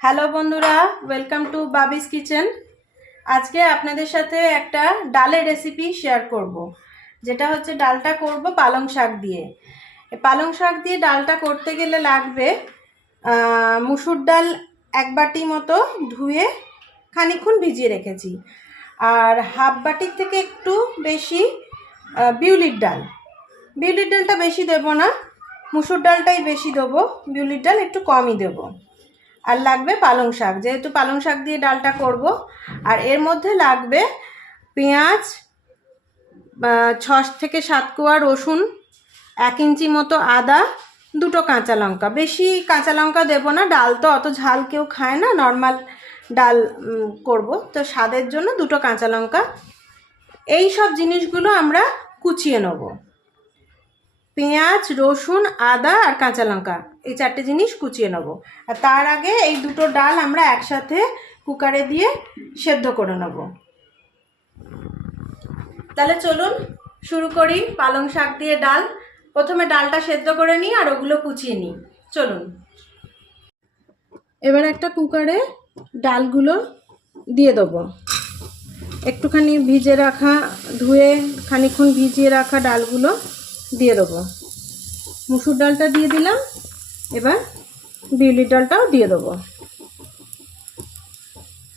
Hello বন্ধুরা, welcome to বাবিস kitchen. আজকে আপনাদের সাথে একটা ডালের রেসিপি শেয়ার করব, যেটা হচ্ছে ডালটা করব পালং শাক দিয়ে। পালং শাক দিয়ে ডালটা করতে গেলে লাগবে মুসুর ডাল 1 বাটি মতো ধুয়ে খানিকক্ষণ ভিজিয়ে রেখেছি, আর হাফ বাটির থেকে একটু বেশি বিউলির ডাল। বিউলির ডালটা বেশি দেবো না, মুসুর ডালটাই বেশি দেবো, বিউলির ডাল একটু কমই দেবো। আর লাগবে পালং শাক, যেহেতু পালং শাক দিয়ে ডালটা করব। আর এর মধ্যে লাগবে পেঁয়াজ, 6 থেকে 7 কোয়া রসুন, 1 ইঞ্চি মতো আদা, 2টো কাঁচা লঙ্কা। বেশি কাঁচা লঙ্কা দেবো না, ডাল তো অত ঝাল কেউ খায় না, নর্মাল ডাল করব তো স্বাদের জন্য 2টো কাঁচা লঙ্কা। এই সব জিনিসগুলো আমরা কুচিয়ে নেব। পেঁয়াজ, রসুন, আদা আর কাঁচা লঙ্কা, এই 4টে জিনিস কুচিয়ে নেব। আর তার আগে এই 2টো ডাল আমরা একসাথে কুকারে দিয়ে সেদ্ধ করে নেব। তাহলে চলুন শুরু করি পালং শাক দিয়ে ডাল। প্রথমে ডালটা সেদ্ধ করে নিই আর ওগুলো কুচিয়ে নিই। চলুন, এবার একটা কুকারে ডালগুলো দিয়ে দেবো। একটুখানি ভিজে রাখা, ধুয়ে খানিকক্ষণ ভিজিয়ে রাখা ডালগুলো দিয়ে দেবো। মুসুর ডালটা দিয়ে দিলাম, এবার বিউলির ডালটাও দিয়ে দেবো।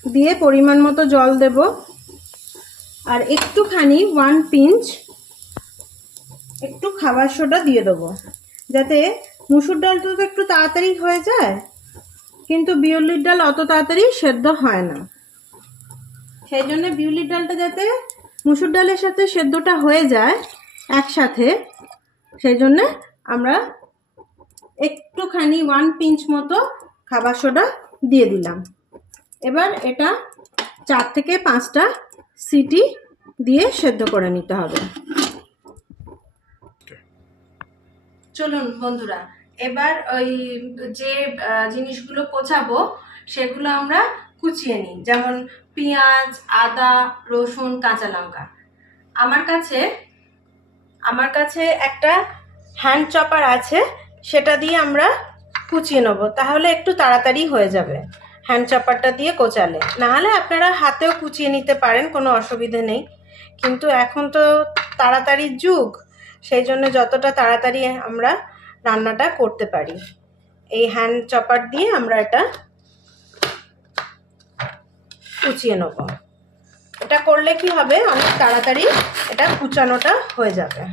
দিয়ে পরিমাণ মতো জল দেব, আর একটুখানি 1 পিঞ্চ একটু খাবার সোডা দিয়ে দেবো, যাতে মুসুর ডালটা তো একটু তাড়াতাড়ি হয়ে যায়, কিন্তু বিউলির ডাল অত তাড়াতাড়ি সেদ্ধ হয় না। সেই জন্য বিউলির ডালটা যাতে মুসুর ডালের সাথে সেদ্ধটা হয়ে যায় একসাথে, সেই জন্যে আমরা একটুখানি 1 পিঞ্চ মতো খাবার সোডা দিয়ে দিলাম। এবার এটা 4 থেকে 5টা সিটি দিয়ে সেদ্ধ করে নিতে হবে। চলুন বন্ধুরা, এবার ওই যে জিনিসগুলো কোচাবো সেগুলো আমরা কুচিয়ে নিই, যেমন পেঁয়াজ, আদা, রসুন, কাঁচা লঙ্কা। আমার কাছে একটা হ্যান্ড চপার আছে, সেটা দিয়ে আমরা কুচিয়ে নেব, তাহলে একটু তাড়াতাড়ি হয়ে যাবে হ্যান্ড চপারটা দিয়ে কোচালে। নাহলে আপনারা হাতেও কুচিয়ে নিতে পারেন, কোনো অসুবিধে নেই। কিন্তু এখন তো তাড়াতাড়ির যুগ, সেই জন্য যতটা তাড়াতাড়ি আমরা রান্নাটা করতে পারি, এই হ্যান্ড চপার দিয়ে আমরা এটা কুচিয়ে নেব। এটা করলে কি হবে, অনেক তাড়াতাড়ি এটা কুচানোটা হয়ে যাবে।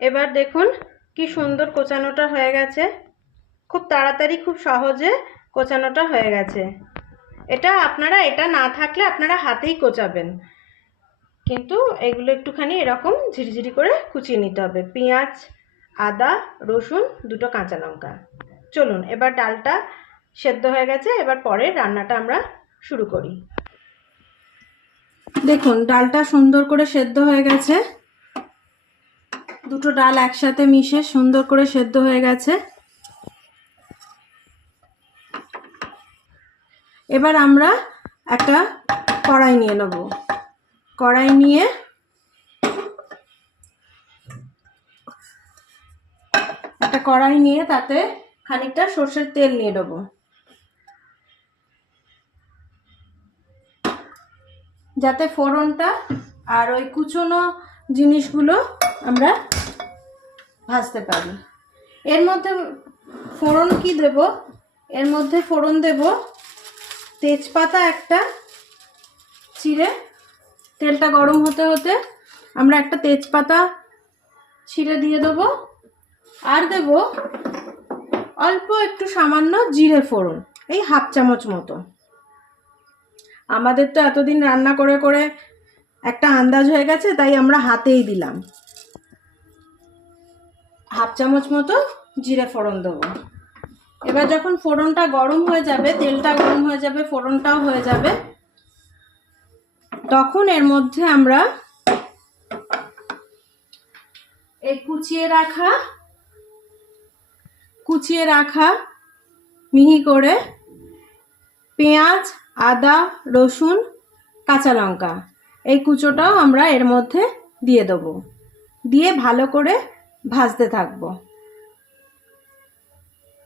এবার দেখুন কি সুন্দর কোচানোটা হয়ে গেছে, খুব তাড়াতাড়ি খুব সহজে কোচানোটা হয়ে গেছে। এটা না থাকলে আপনারা হাতেই কোচাবেন, কিন্তু এগুলো একটুখানি এরকম ঝিরিঝিরি করে কুচিয়ে নিতে হবে। পেঁয়াজ, আদা, রসুন, 2টো কাঁচা লঙ্কা। চলুন, এবার ডালটা সেদ্ধ হয়ে গেছে, এবার পরের রান্নাটা আমরা শুরু করি। দেখুন ডালটা সুন্দর করে সেদ্ধ হয়ে গেছে, 2টো ডাল একসাথে মিশে সুন্দর করে সেদ্ধ হয়ে গেছে। এবার আমরা একটা কড়াই নিয়ে নেব। কড়াই নিয়ে তাতে খানিকটা সর্ষের তেল নিয়ে নেব। যাতে ফোড়নটা আর ওই কুচনো জিনিসগুলো আমরা ভাজতে পারি। এর মধ্যে ফোড়ন কি দেব, এর মধ্যে ফোড়ন দেব তেজপাতা একটা ছিঁড়ে। তেলটা গরম হতে হতে আমরা একটা তেজপাতা ছিঁড়ে দিয়ে দেবো, আর দেব অল্প একটু সামান্য জিরে ফোড়ন, এই 1/2 চামচ মতো। আমাদের তো এতদিন রান্না করে করে একটা আন্দাজ হয়ে গেছে, তাই আমরা হাতেই দিলাম। 1/2 চামচ মতো জিরে ফোড়ন দেবো। এবার যখন ফোড়নটা গরম হয়ে যাবে, তেলটা গরম হয়ে যাবে, ফোড়নটাও হয়ে যাবে, তখন এর মধ্যে আমরা এই কুচিয়ে রাখা মিহি করে পেঁয়াজ, আদা, রসুন, কাঁচা লঙ্কা, এই কুচোটাও আমরা এর মধ্যে দিয়ে দেবো। দিয়ে ভালো করে ভাজতে থাকবো।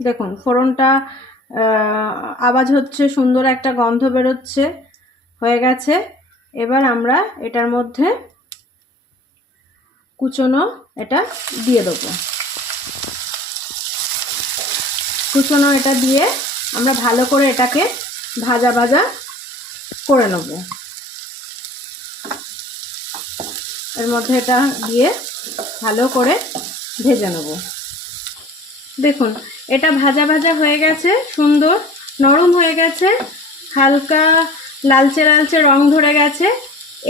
দেখুন ফোড়নটা আওয়াজ হচ্ছে, সুন্দর একটা গন্ধ বেরোচ্ছে, হয়ে গেছে। এবার আমরা এটার মধ্যে কুচনো এটা দিয়ে দেবো। কুচনো এটা দিয়ে আমরা ভালো করে এটাকে ভাজা ভাজা করে নেব। এর মধ্যে এটা দিয়ে ভালো করে ভেজে নেব। দেখুন এটা ভাজা ভাজা হয়ে গেছে, সুন্দর নরম হয়ে গেছে, হালকা লালচে লালচে রং ধরে গেছে।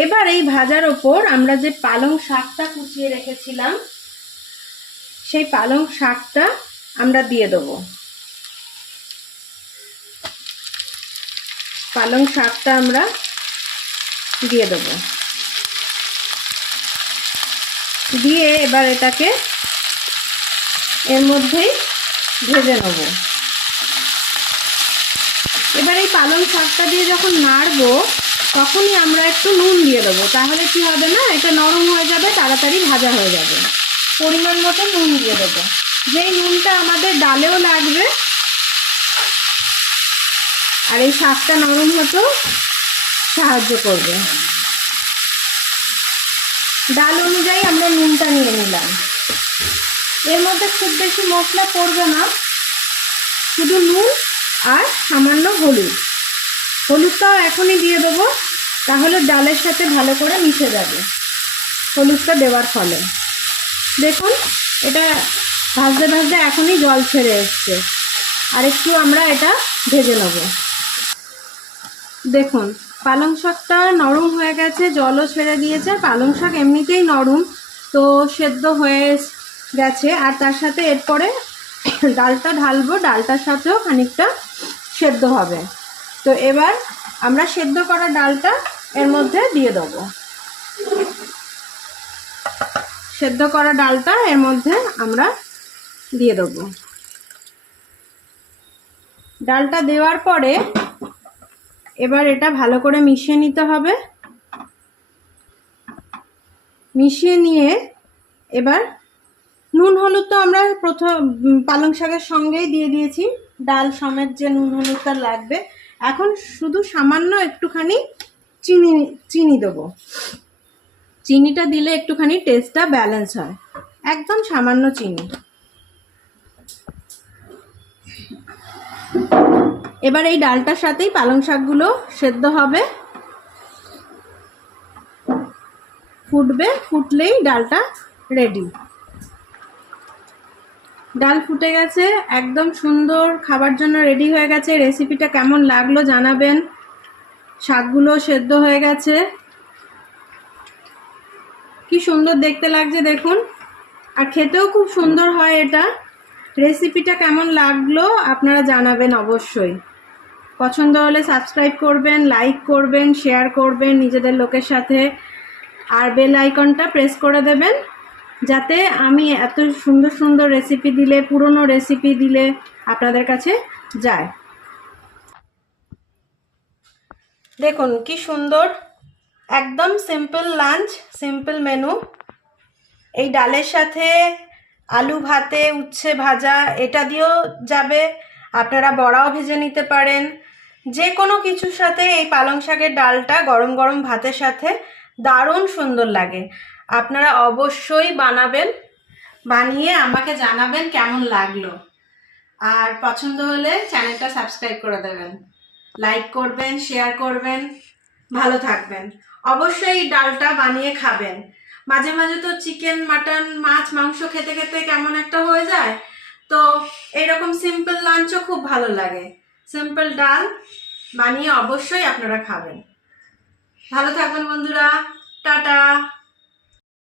এবার এই ভাজার ওপর আমরা যে পালং শাকটা কুচিয়ে রেখেছিলাম সেই পালং শাকটা আমরা দিয়ে দেবো। পালং শাকটা আমরা দিয়ে দেবো, দিয়ে এবার এটাকে এর মধ্যেই ভেজে নেব। এবার এই পালং শাকটা দিয়ে যখন নাড়বো তখনই আমরা একটু নুন দিয়ে দেবো, তাহলে কি হবে না, এটা নরম হয়ে যাবে, তাড়াতাড়ি ভাজা হয়ে যাবে। পরিমাণ মতো নুন দিয়ে দেবো, যেই নুনটা আমাদের ডালেও লাগবে আর এই শাকটা নরম হতেও সাহায্য করবে। ডাল অনুযায়ী আমরা নুনটা নিয়ে নিলাম। এর মধ্যে খুব বেশি মশলা পড়বে না, শুধু নুন আর সামান্য হলুদ। হলুদটাও এখনই দিয়ে দেবো, তাহলে ডালের সাথে ভালো করে মিশে যাবে হলুদটা দেওয়ার ফলে। দেখুন এটা ভাজতে ভাজতে এখনই জল ছেড়ে এসছে, আর একটু আমরা এটা ভেজে নেব। দেখুন পালং শাকটা নরম হয়ে গেছে, জলও ছেড়ে দিয়েছে। পালং শাক এমনিতেই নরম, তো সেদ্ধ হয়ে গেছে। আর তার সাথে এরপরে ডালটা ঢালবো, ডালটার সাথেও খানিকটা সেদ্ধ হবে। তো এবার আমরা সেদ্ধ করা ডালটা এর মধ্যে দিয়ে দেবো। সেদ্ধ করা ডালটা এর মধ্যে আমরা দিয়ে দেবো। ডালটা দেওয়ার পরে এবার এটা ভালো করে মিশিয়ে নিতে হবে। মিশিয়ে নিয়ে এবার নুন হলুদ তো আমরা প্রথম পালং শাকের সঙ্গেই দিয়ে দিয়েছি, ডাল সমেত যে নুন হলুদটা লাগবে। এখন শুধু সামান্য একটুখানি চিনি দেবো। চিনিটা দিলে একটুখানি টেস্টটা ব্যালেন্স হয়, একদম সামান্য চিনি। এবার এই ডালটার সাথেই পালং শাকগুলো সেদ্ধ হবে, ফুটবে, ফুটলেই ডালটা রেডি। ডাল ফুটে গেছে, একদম সুন্দর খাবার জন্য রেডি হয়ে গেছে। রেসিপিটা কেমন লাগলো জানাবেন। শাকগুলো সেদ্ধ হয়ে গেছে, কি সুন্দর দেখতে লাগছে দেখুন, আর খেতেও খুব সুন্দর হয় এটা। রেসিপিটা কেমন লাগলো আপনারা জানাবেন অবশ্যই। পছন্দ হলে সাবস্ক্রাইব করবেন, লাইক করবেন, শেয়ার করবেন নিজেদের লোকের সাথে, আর বেল আইকনটা প্রেস করে দেবেন, যাতে আমি এত সুন্দর সুন্দর রেসিপি দিলে, পুরনো রেসিপি দিলে আপনাদের কাছে যায়। দেখুন কি সুন্দর, একদম সিম্পল লাঞ্চ, সিম্পল মেনু। এই ডালের সাথে আলু ভাতে, উচ্ছে ভাজা এটা দিয়েও যাবে, আপনারা বড়াও ভেজে নিতে পারেন। যে কোনো কিছুর সাথে এই পালং শাকের ডালটা গরম গরম ভাতের সাথে দারুণ সুন্দর লাগে। আপনারা অবশ্যই বানাবেন, বানিয়ে আমাকে জানাবেন কেমন লাগলো। আর পছন্দ হলে চ্যানেলটা সাবস্ক্রাইব করে দেবেন, লাইক করবেন, শেয়ার করবেন। ভালো থাকবেন। অবশ্যই এই ডালটা বানিয়ে খাবেন। মাঝে মাঝে তো চিকেন, মাটন, মাছ, মাংস খেতে খেতে কেমন একটা হয়ে যায়, তো এরকম সিম্পল লাঞ্চও খুব ভালো লাগে। সিম্পল ডাল বানিয়ে অবশ্যই আপনারা খাবেন। ভালো থাকবেন বন্ধুরা, টাটা।